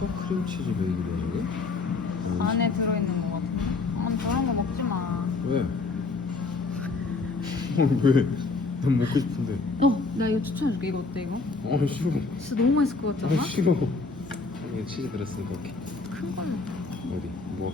또 크림치즈 베이글이야 저게? 안에 들어있는 거 같은데? 저런 거 먹지 마. 왜? 왜? 난 먹고 싶은데. 나 이거 추천해줄게. 이거 어때, 이거? 싫어. 진짜 너무 맛있을 것 같지 않아? 싫어. 이게 치즈 들었으니까 오케이. 큰 걸로. 어디? 뭐?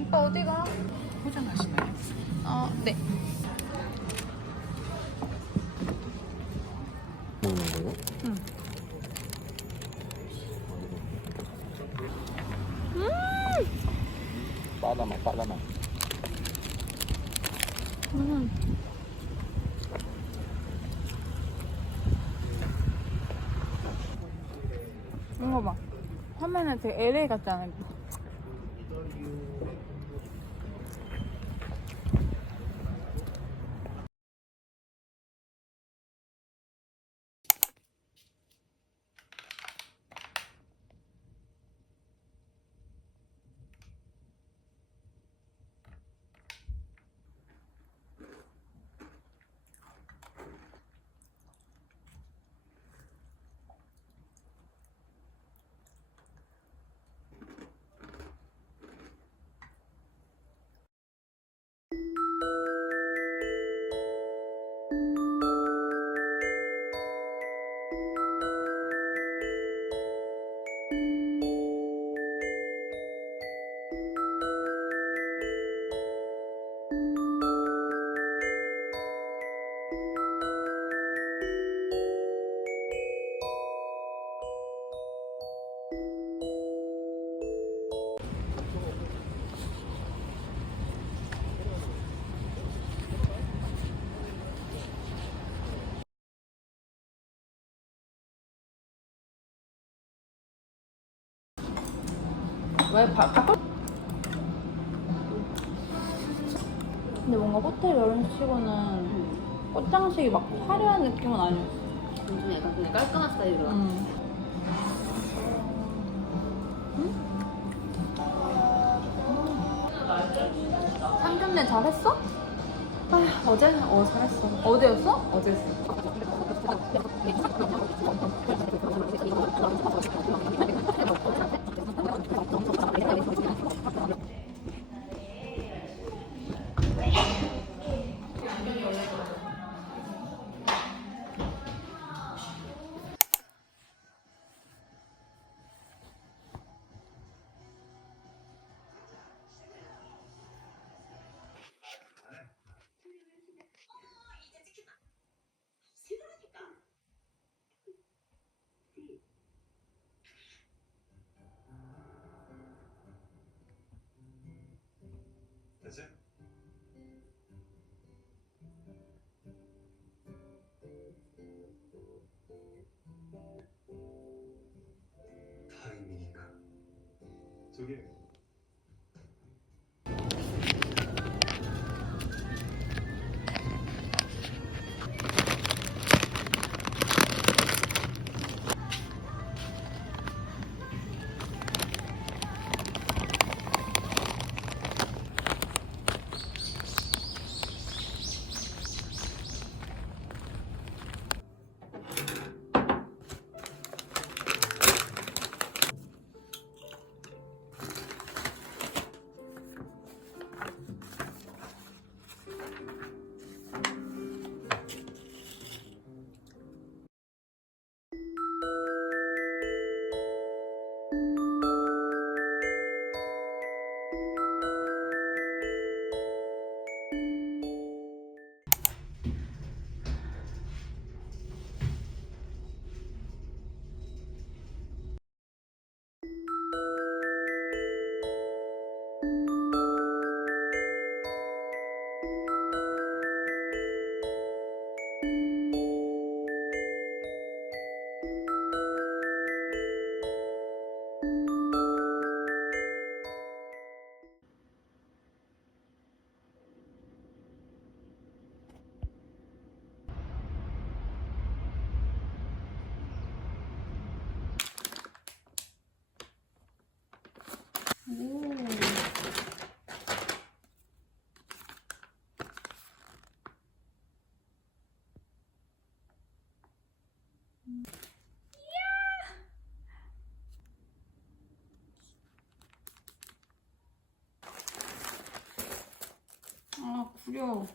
오빠 어디가? 포장하시나요? 네. 먹는 거요? 응. 빠다마 빠다마. 이거 봐. 화면에 되게 LA 같지 않아? 왜 근데 뭔가 호텔 이런 식으로는 꽃장식이 막 화려한 느낌은 아니었어. 좀 약간 그냥 깔끔한 스타일로. 상견례 잘했어? 어제? 잘했어. 어디였어? 어제였어. 됐지? 타이밍인가? 저기 아, 구려.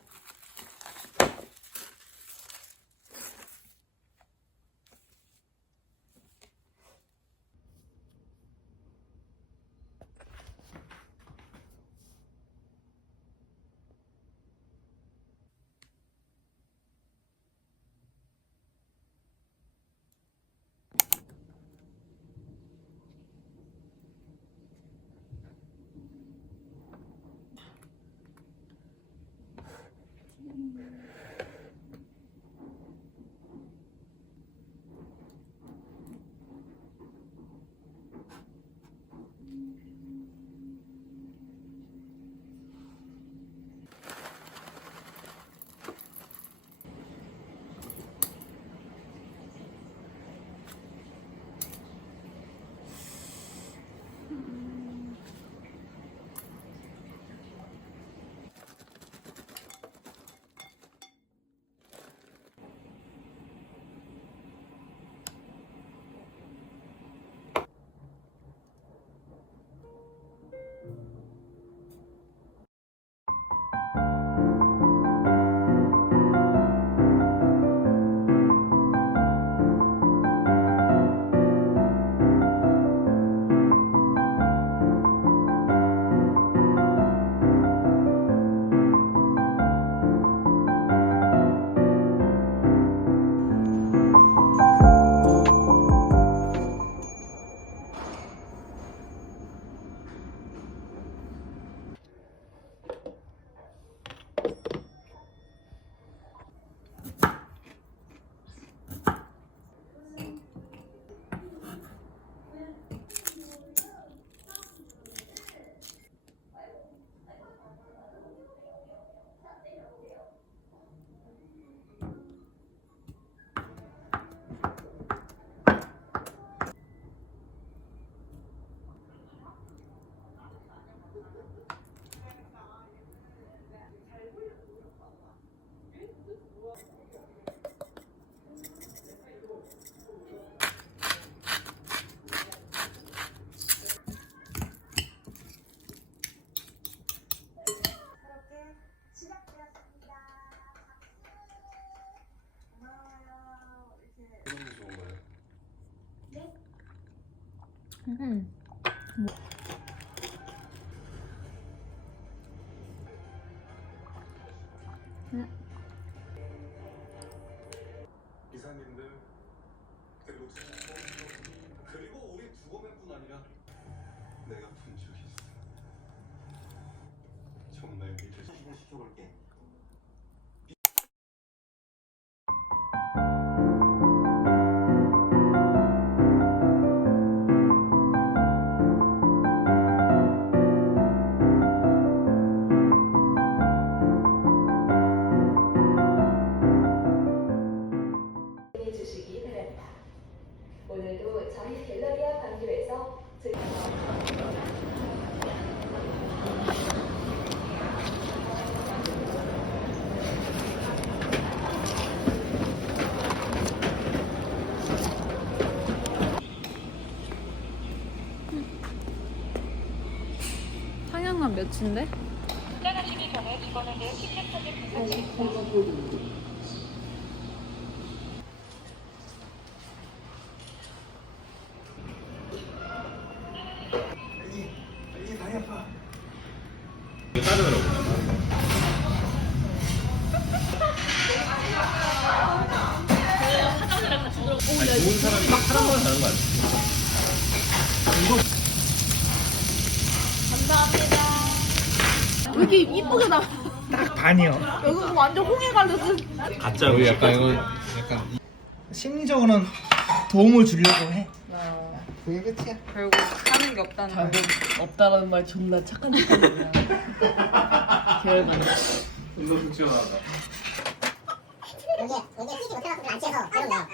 그런 게 좋은 거예요? 기사님들 그리고 우리 두고맨뿐 아니라 내가 본 적이 있어. 정말 믿을 수 있는 시켜볼게. 해주시기 바랍니다. 오늘도 저희 갤러리아 방교에서 상향만 몇인데? 입장하시기 전에 직원에게 티켓까지 부탁드립니다. 좋은 사람이 사람마다 다른 거 아니야? 왜 이렇게 이쁘게 나와? 딱 반이요. 여기 완전 홍해 갈려서. 가짜 우리 약간 이거 약간 심리적으로는 도움을 주려고 해. 그게 끝이야. 결국 하는 게 없다는 거야. 없다라는 말 존나 착한 짓이야. 계열만. 운동 좋지 않아. 이게 치지 못해갖고 안 취해서 그런 거야.